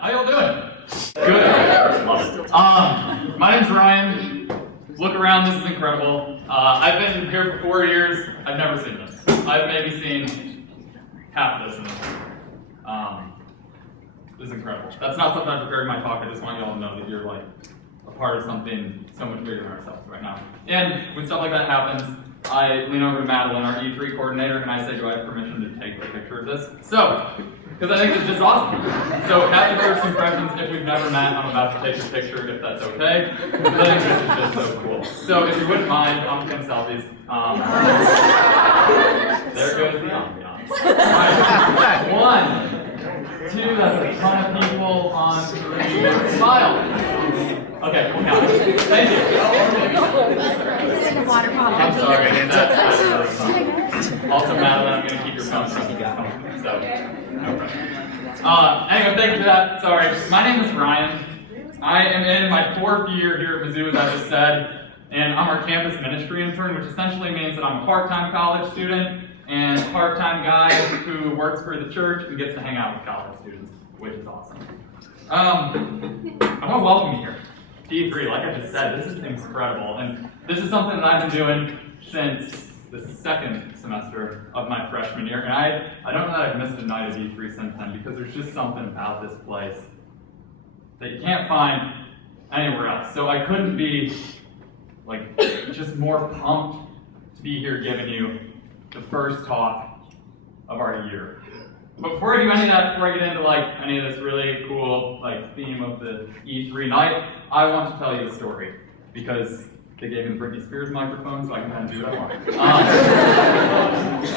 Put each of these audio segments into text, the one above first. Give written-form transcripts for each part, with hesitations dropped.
How y'all doing? Good. Love it. My name's Ryan. Look around, this is incredible. I've been here for 4 years. I've never seen this. I've maybe seen half of this in this room. This is incredible. That's not something I prepared in my talk. I just want y'all to know that you're like a part of something so much bigger than ourselves right now. And when stuff like that happens, I lean over to Madeline, our E3 coordinator, and I say, do I have permission to take a picture of this? So, because I think it's just awesome. So, happy first impressions. If we've never met, I'm about to take a picture, if that's okay. Because I think this is just so cool. So, if you wouldn't mind, I'm taking selfies. There goes the ambiance. Right. 1, 2, that's a ton of people on 3. Smile. Okay, we'll count it. Thank you. I'm sorry. Also, Madeline, I'm going to keep your phone from you. So, no problem. Anyway, thank you for that. Sorry. My name is Ryan. I am in my 4th year here at Mizzou, as I just said, and I'm our campus ministry intern, which essentially means that I'm a part-time college student and a part-time guy who works for the church and gets to hang out with college students, which is awesome. I want to welcome you here. D3, like I just said, this is incredible, and this is something that I've been doing since the 2nd semester of my freshman year, and I don't know that I've missed a night of D3 since then, because there's just something about this place that you can't find anywhere else. So I couldn't be like just more pumped to be here giving you the first talk of our year. But before I do any of that, before I get into like any of this really cool like theme of the E3 night, I want to tell you a story because they gave me the Britney Spears microphone, so I can kind of do what I want.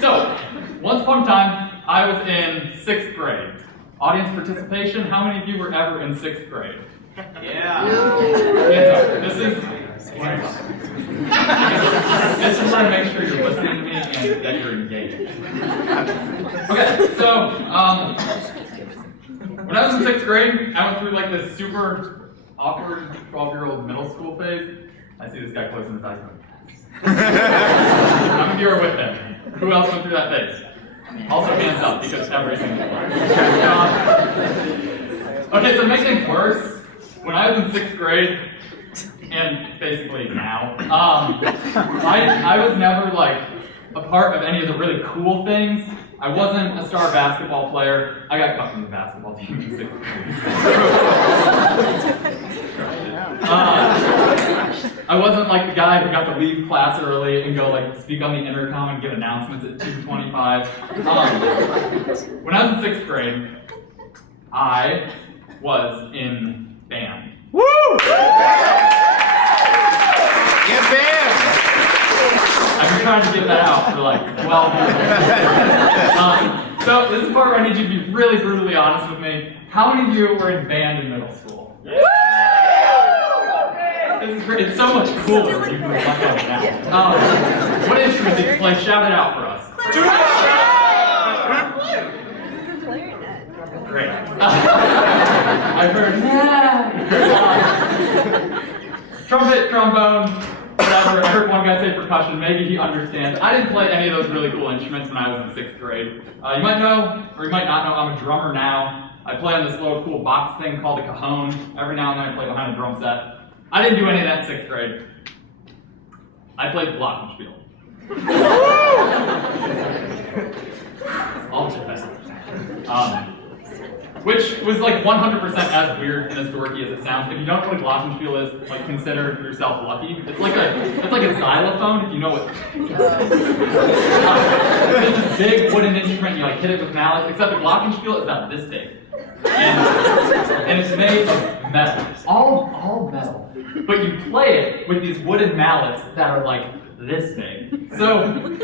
So, once upon a time, I was in 6th grade. Audience participation, how many of you were ever in 6th grade? Yeah. This is where I make sure you're listening to me and that you're engaged. Okay, so when I was in 6th grade, I went through like this super awkward 12-year-old middle school phase. I see this guy closing his eyes going, how many of you are with him? Who else went through that phase? Also hands up, because every single one. Okay, so to make things worse, when I was in 6th grade, and basically now, I was never like a part of any of the really cool things. I wasn't a star basketball player. I got cut from the basketball team in 6th grade. I wasn't like the guy who got to leave class early and go like speak on the intercom and give announcements at 2:25. When I was in 6th grade, I was in band. Woo! In band! I've been trying to get that out for like 12 years. So this is the part where I need you to be really brutally honest with me. How many of you were in band in middle school? Yeah. This is great. It's so much cooler when you can look at it now. What instrument did you play? Shout it out for us. Great. I heard, trumpet, trombone, whatever. I heard one guy say percussion. Maybe he understands. I didn't play any of those really cool instruments when I was in 6th grade. You might know, or you might not know, I'm a drummer now. I play on this little cool box thing called a cajon. Every now and then I play behind a drum set. I didn't do any of that in 6th grade. I played glockenspiel. All jokes. Which was like 100% as weird and as dorky as it sounds. If you don't know what a glockenspiel is, like consider yourself lucky. It's like a xylophone, if you know what. It's this big wooden instrument. You like hit it with mallets. Except the glockenspiel is about this big, and it's made of metal, all metal. But you play it with these wooden mallets that are like this big. So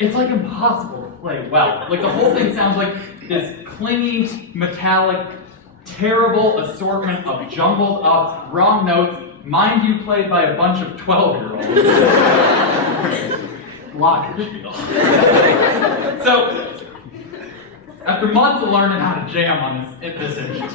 it's like impossible to play well. Like the whole thing sounds like this clingy, metallic, terrible assortment of jumbled up, wrong notes, mind you played by a bunch of 12-year-olds. Glockenspiel. So, after months of learning how to jam on this instrument,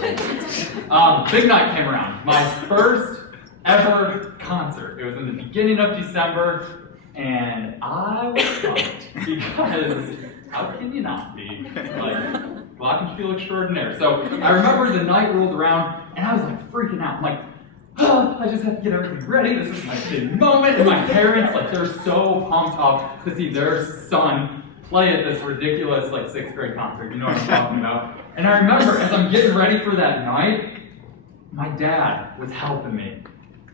big night came around. My first ever concert. It was in the beginning of December, and I was pumped because how can you not be? Like, glockenspiel extraordinaire. So I remember the night rolled around, and I was like freaking out. I'm like, oh, I just have to get everything ready. This is my big moment. And my parents, like, they're so pumped up to see their son play at this ridiculous, like, 6th grade concert. You know what I'm talking about? And I remember as I'm getting ready for that night, my dad was helping me.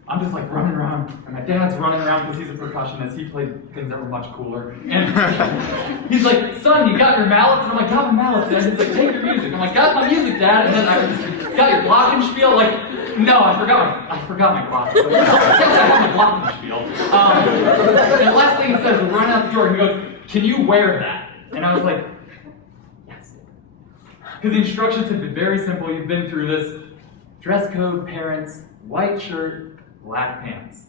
I'm just like running around, and my dad's running around because he's a percussionist. He played things that were much cooler. And he's like, son, you got your mallets? And I'm like, got my mallets, Dad. He's like, take your music. I'm like, got my music, Dad. And then I was, got your glockenspiel? Like, no, I forgot my glockenspiel. Yes, I have my glockenspiel. And the last thing he says, we're running out the door, and he goes, can you wear that? And I was like, yes. Because the instructions have been very simple. You've been through this. Dress code, parents, white shirt, black pants.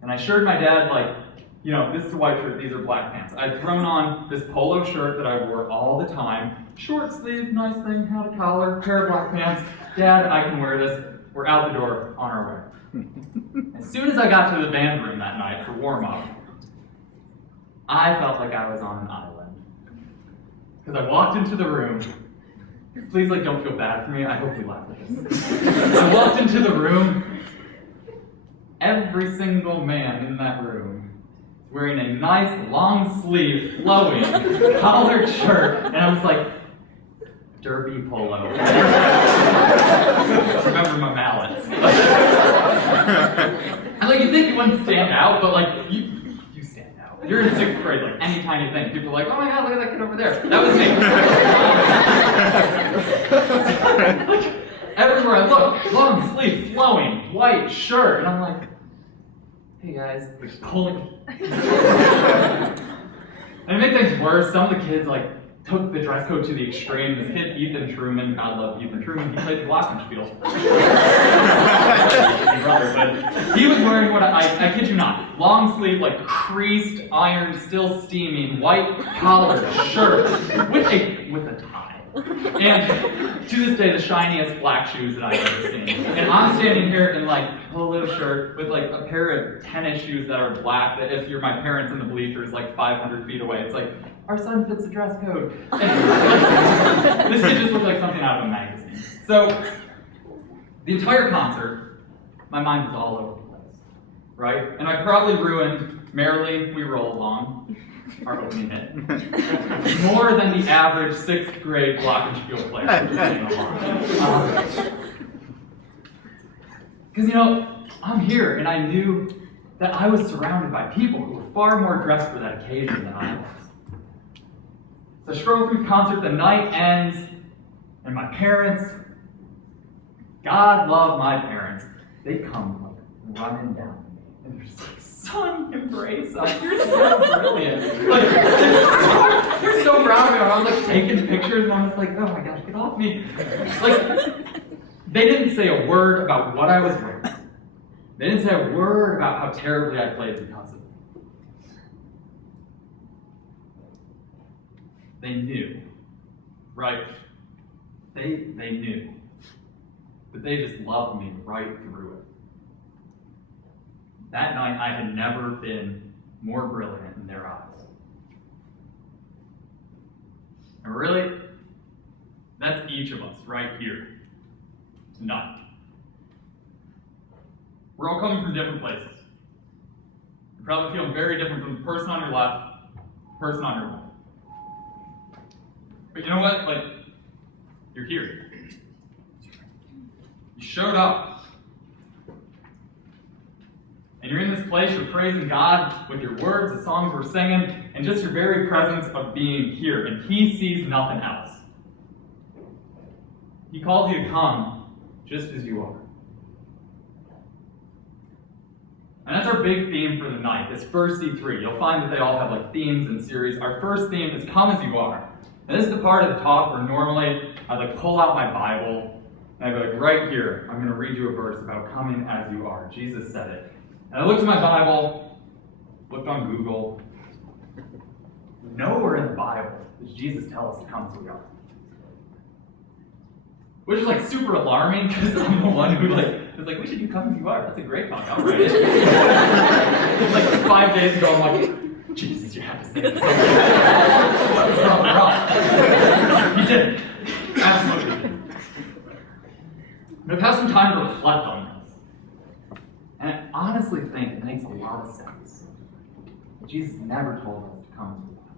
And I assured my dad, like, you know, this is a white shirt, these are black pants. I'd thrown on this polo shirt that I wore all the time. Short sleeve, nice thing, had a collar, pair of black pants. Dad, I can wear this. We're out the door, on our way. As soon as I got to the band room that night for warm-up, I felt like I was on an island. Because I walked into the room. Please, like, don't feel bad for me. I hope you laugh at this. I walked into the room. Every single man in that room wearing a nice, long-sleeve, flowing, collared shirt. And I was like, derby polo. Remember my mallets. And, like, you think you wouldn't stand out, but, like, you stand out. You're in 6th grade, like, any tiny thing. People are like, oh my God, look at that kid over there. That was me. Everywhere I look, long sleeve, flowing, white shirt. And I'm like, hey guys, like pulling. And to make things worse, some of the kids like took the dress code to the extreme. This kid, Ethan Truman, God love Ethan Truman, he played the glockenspiel. Brother, but he was wearing what I kid you not, long sleeve, like creased, ironed, still steaming, white collared shirt with a tie. And to this day, the shiniest black shoes that I've ever seen. And I'm standing here in like polo shirt with like a pair of tennis shoes that are black, that if you're my parents in the bleachers like 500 feet away, it's like, our son fits the dress code. And this kid just looked like something out of a magazine. So, the entire concert, my mind was all over the place, right? And I probably ruined Merrily We Roll Along, our opening hit, more than the average 6th grade glockenspiel player singing along. Because, you know, I'm here and I knew that I was surrounded by people who were far more dressed for that occasion than I was. So I stroll through the concert, the night ends, and my parents, God love my parents, they come like running down to me. And they're just like, son, embrace us. You're so brilliant. Like, they're so proud of me. I was like taking pictures and I was like, oh my gosh, get off me. Like, they didn't say a word about what I was wearing. They didn't say a word about how terribly I played because of it. They knew, right? They knew. But they just loved me right through it. That night, I had never been more brilliant in their eyes. And really, that's each of us right here tonight. We're all coming from different places. You're probably feeling very different from the person on your left, the person on your right. But you know what? Like, you're here. You showed up. And you're in this place, you're praising God with your words, the songs we're singing, and just your very presence of being here. And He sees nothing else. He calls you to come just as you are. And that's our big theme for the night, this first E3. You'll find that they all have like themes and series. Our first theme is come as you are. And this is the part of the talk where normally I like pull out my Bible and I'd be like, right here, I'm going to read you a verse about coming as you are. Jesus said it. And I looked at my Bible, looked on Google. Nowhere in the Bible does Jesus tell us to come as we are. Which is like super alarming because I'm the one who like was like, we should do come as you are. That's a great talk. I'll write it. Like 5 days ago, I'm like, Jesus, you have to say this. What's wrong? He didn't. And I've had some time to reflect on this. And I honestly think it makes a lot of sense. Jesus never told us to come as we are.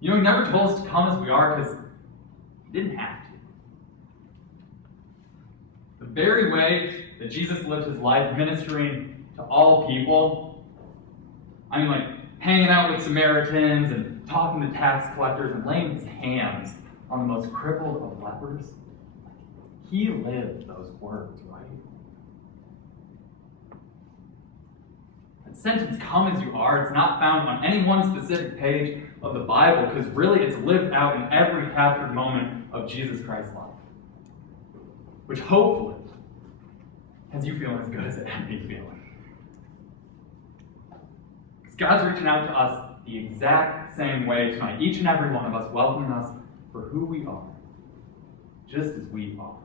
You know, he never told us to come as we are because he didn't have to. The very way that Jesus lived his life ministering to all people, I mean, like hanging out with Samaritans and talking to tax collectors and laying his hands on the most crippled of lepers, he lived those words, right? That sentence, come as you are, it's not found on any one specific page of the Bible because really it's lived out in every captured moment of Jesus Christ's life. Which hopefully has you feeling as good as it had me feeling. Because God's reaching out to us the exact same way tonight, each and every one of us, welcoming us for who we are, just as we are.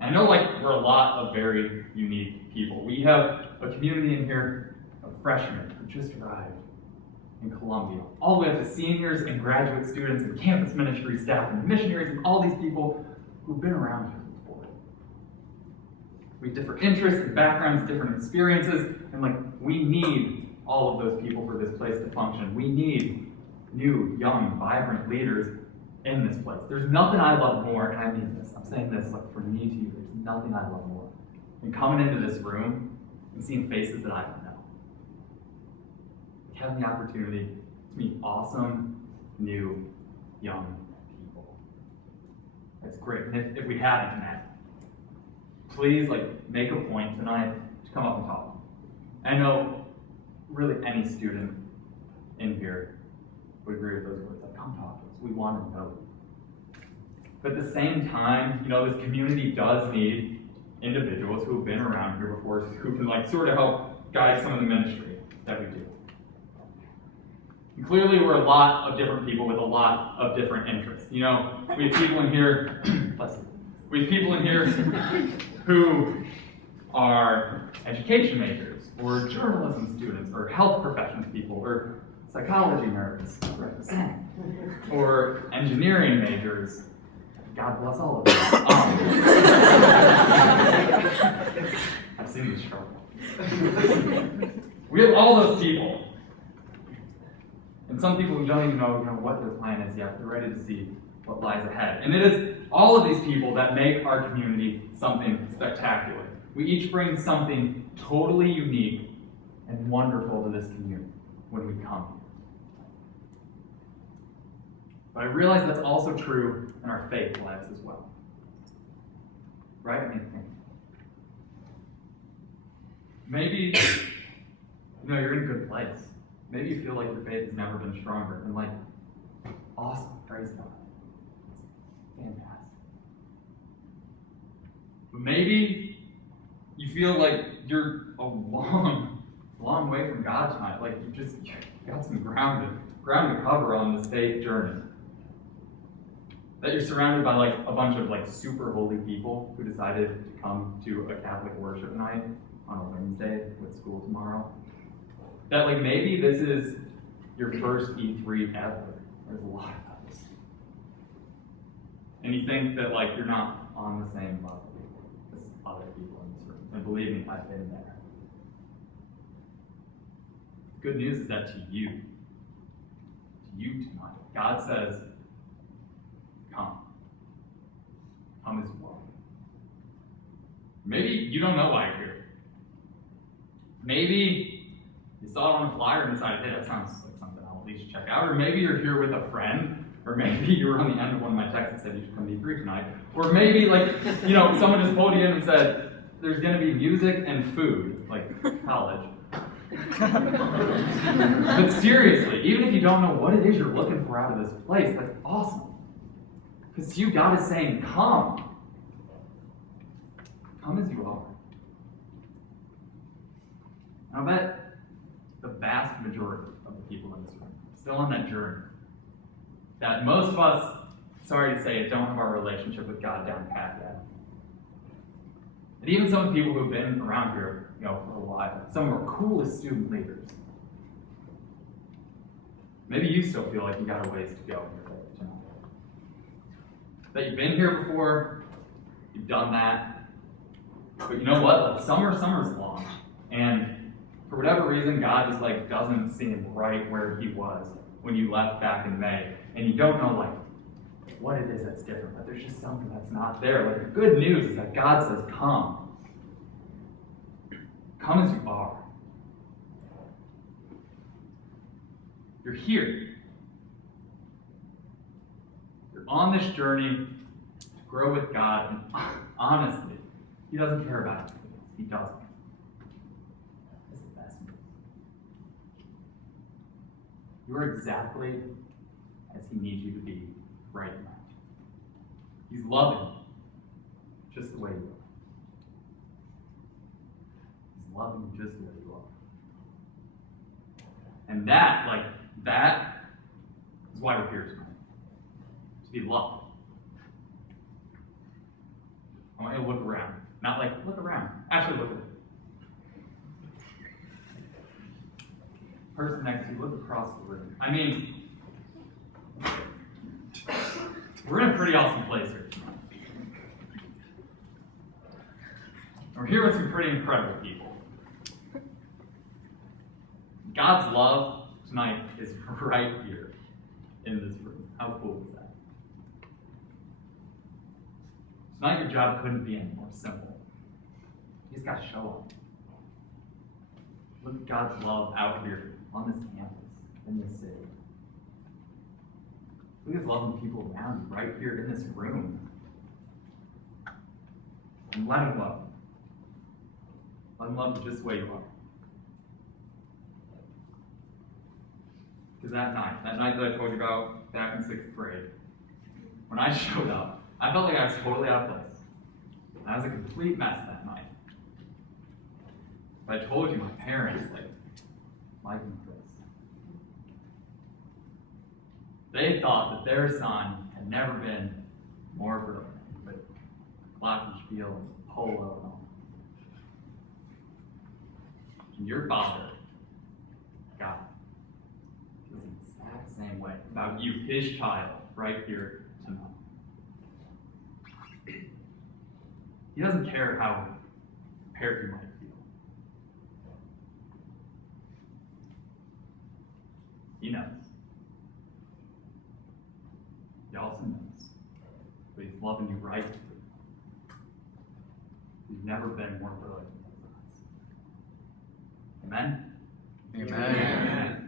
And I know we're a lot of very unique people. We have a community in here of freshmen who just arrived in Columbia, all the way up to seniors and graduate students and campus ministry staff and missionaries and all these people who've been around here before. We have different interests and backgrounds, different experiences, and we need all of those people for this place to function. We need new, young, vibrant leaders in this place. There's nothing I love more, and I mean this, I'm saying this from me to you, there's nothing I love more than coming into this room and seeing faces that I don't know. Having the opportunity to meet awesome, new, young people. That's great. And if we haven't met, please make a point tonight to come up and talk. I know really any student in here would agree with those words. Come talk to us. We want to know you. But at the same time, this community does need individuals who have been around here before, who can sort of help guide some of the ministry that we do. And clearly, we're a lot of different people with a lot of different interests. We have people in here. We have people in here who are education majors, or journalism students, or health professions people, or psychology nerds, or engineering majors. God bless all of them. I've seen the struggle. We have all those people. And some people who don't even know what their plan is yet. They're ready to see what lies ahead. And it is all of these people that make our community something spectacular. We each bring something totally unique and wonderful to this community when we come here. But I realize that's also true in our faith lives as well. Right? Maybe you're in a good place. Maybe you feel like your faith has never been stronger. And awesome, praise God. Fantastic. But maybe you feel like you're a long way from God tonight. You got some ground to cover on this faith journey. That you're surrounded by a bunch of super holy people who decided to come to a Catholic worship night on a Wednesday with school tomorrow. That maybe this is your first E3 ever. There's a lot of those. And you think that you're not on the same level as other people in this room. And believe me, I've been there. The good news is that to you tonight, God says, come. Come as well. Maybe you don't know why you're here. Maybe you saw it on a flyer and decided, hey, that sounds like something I'll at least check out. Or maybe you're here with a friend. Or maybe you were on the end of one of my texts that said you should come to E3 tonight. Or maybe someone just pulled you in and said, there's going to be music and food, college. But seriously, even if you don't know what it is you're looking for out of this place, that's awesome. Because to you, God is saying, come. Come as you are. And I bet the vast majority of the people in this room are still on that journey. That most of us, sorry to say it, don't have our relationship with God down pat yet. And even some of the people who've been around here, for a while, some of our coolest student leaders, maybe you still feel like you got a ways to go in your faith tonight. that you've been here before, you've done that. But you know what? Like summer's long. And for whatever reason, God just like doesn't seem right where he was when you left back in May. And you don't know like what it is that's different, but there's just something that's not there. Like the good news is that God says, come. Come as you are. You're here. You're on this journey to grow with God. And honestly, he doesn't care about it. He doesn't. It's the best news. You are exactly as he needs you to be right now. He's loving you just the way you are. He's loving you just the way you are. And that is why we're here tonight. To be loved. I want you to look around. Not like, look around. Actually, look at it. Person next to you, look across the room. I mean, we're in a pretty awesome place here tonight. We're here with some pretty incredible people. God's love tonight is right here in this room. How cool is that? Tonight your job couldn't be any more simple. You just got to show up. Look at God's love out here on this campus, in this city. Look at His love in people around you, right here in this room. And let Him love you. Let Him love you just the way you are. Because that night that I told you about back in 6th grade, when I showed up, I felt like I was totally out of place. I was a complete mess that night. But I told you, my parents, Mike and Chris, they thought that their son had never been more brilliant with glockenspiel and polo and all. And your father, God, feels the exact same way about you, his child, right here tonight. He doesn't care how prepared you might feel. He knows. He also knows. But he's loving you right through. You've never been more brilliant in his eyes. Amen? Amen. Amen.